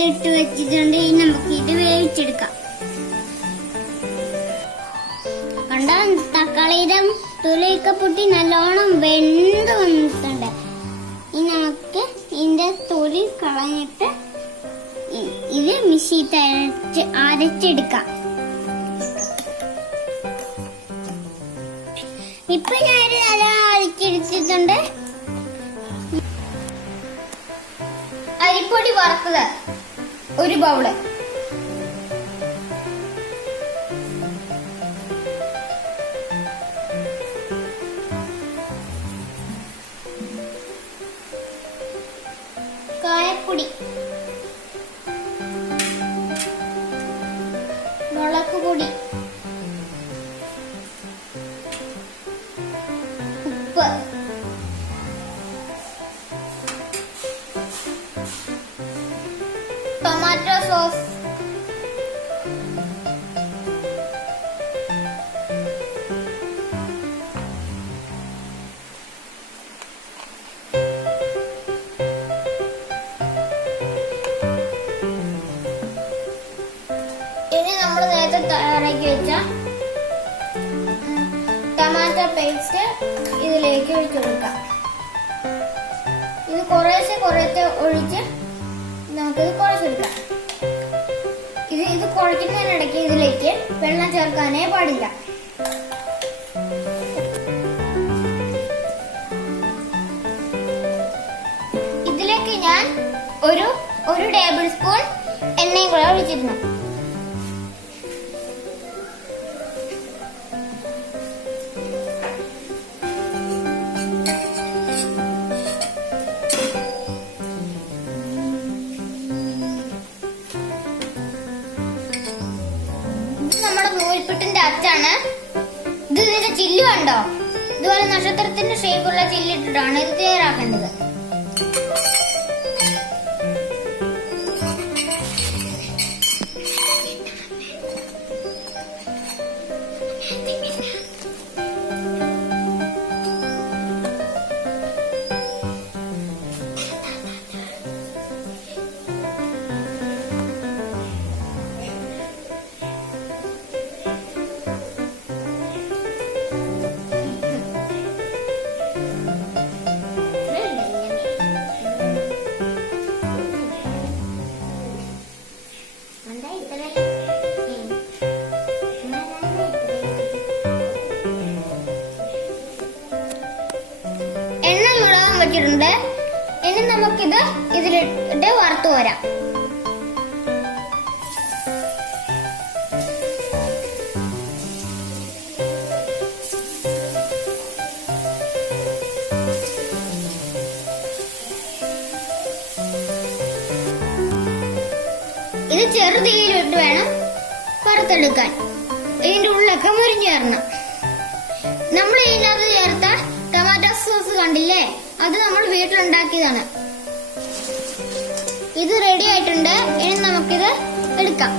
കുക്കറിലിട്ട് വെച്ചിട്ടുണ്ട്. ഇനി നമുക്ക് ഇത് വേവിച്ചെടുക്കാം. കണ്ട തക്കാളിയുടെ തൊലിയൊക്കെ പൊട്ടി നല്ലോണം വെന്ത് വന്നിട്ടുണ്ട്. ഇനി നമുക്ക് ഇതിന്റെ തൊലി കളഞ്ഞിട്ട് ഇത് മിക്സിയിൽ അരച്ചെടുക്കാം. ഇപ്പൊ ഞാൻ അരച്ചെടുത്തിട്ടുണ്ട്. അരിപ്പൊടി വറുത്തത് 1 ബൗള്, കായപ്പൊടി, മുളക് പൊടി, ഉപ്പ്, ടൊമാറ്റോ സോസ്, ഇനി നമ്മൾ നേരത്തെ തയ്യാറാക്കി വെച്ച ടൊമാറ്റോ പേസ്റ്റ് ഇതിലേക്ക് ഒഴിച്ചു കൊടുക്കാം. ഇത് കുറേശ്ശെ ഒഴിച്ച് നമുക്കിത് കുഴച്ചെടുക്കാം. ഇത് കുഴയ്ക്കുന്നതിനിടയ്ക്ക് ഇതിലേക്ക് വെള്ളം ചേർക്കാനേ പാടില്ല. ഇതിലേക്ക് ഞാൻ ഒരു ടേബിൾ സ്പൂൺ എണ്ണയും കൂടെ ഒഴിച്ചിരുന്നു. നമ്മുടെ നൂൽപുട്ടിന്റെ അച്ചാണ് ഇത്. ഇതിന്റെ ചില്ല് കണ്ടോ? ഇതുപോലെ നക്ഷത്രത്തിന്റെ ഷേപ്പുള്ള ചില്ലിട്ടിട്ടാണ് ഇത് തയ്യാറാക്കേണ്ടത്. വെച്ചിട്ടുണ്ട്. ഇനി നമുക്കിത് ഇതിലിട്ട് വറുത്തു വരാം. ഇത് ചെറുതീയിലിട്ട് വേണം വറുത്തെടുക്കാൻ. ഇതിന്റെ ഉള്ളൊക്കെ മുരിഞ്ഞു വരണം. നമ്മൾ ഇതിനകത്ത് ചേർത്ത ടൊമാറ്റോ സോസ് കണ്ടില്ലേ? അത് നമ്മൾ വീട്ടിലുണ്ടാക്കിയതാണ്. ഇത് റെഡി ആയിട്ടുണ്ട്. ഇനി നമുക്കിത് എടുക്കാം.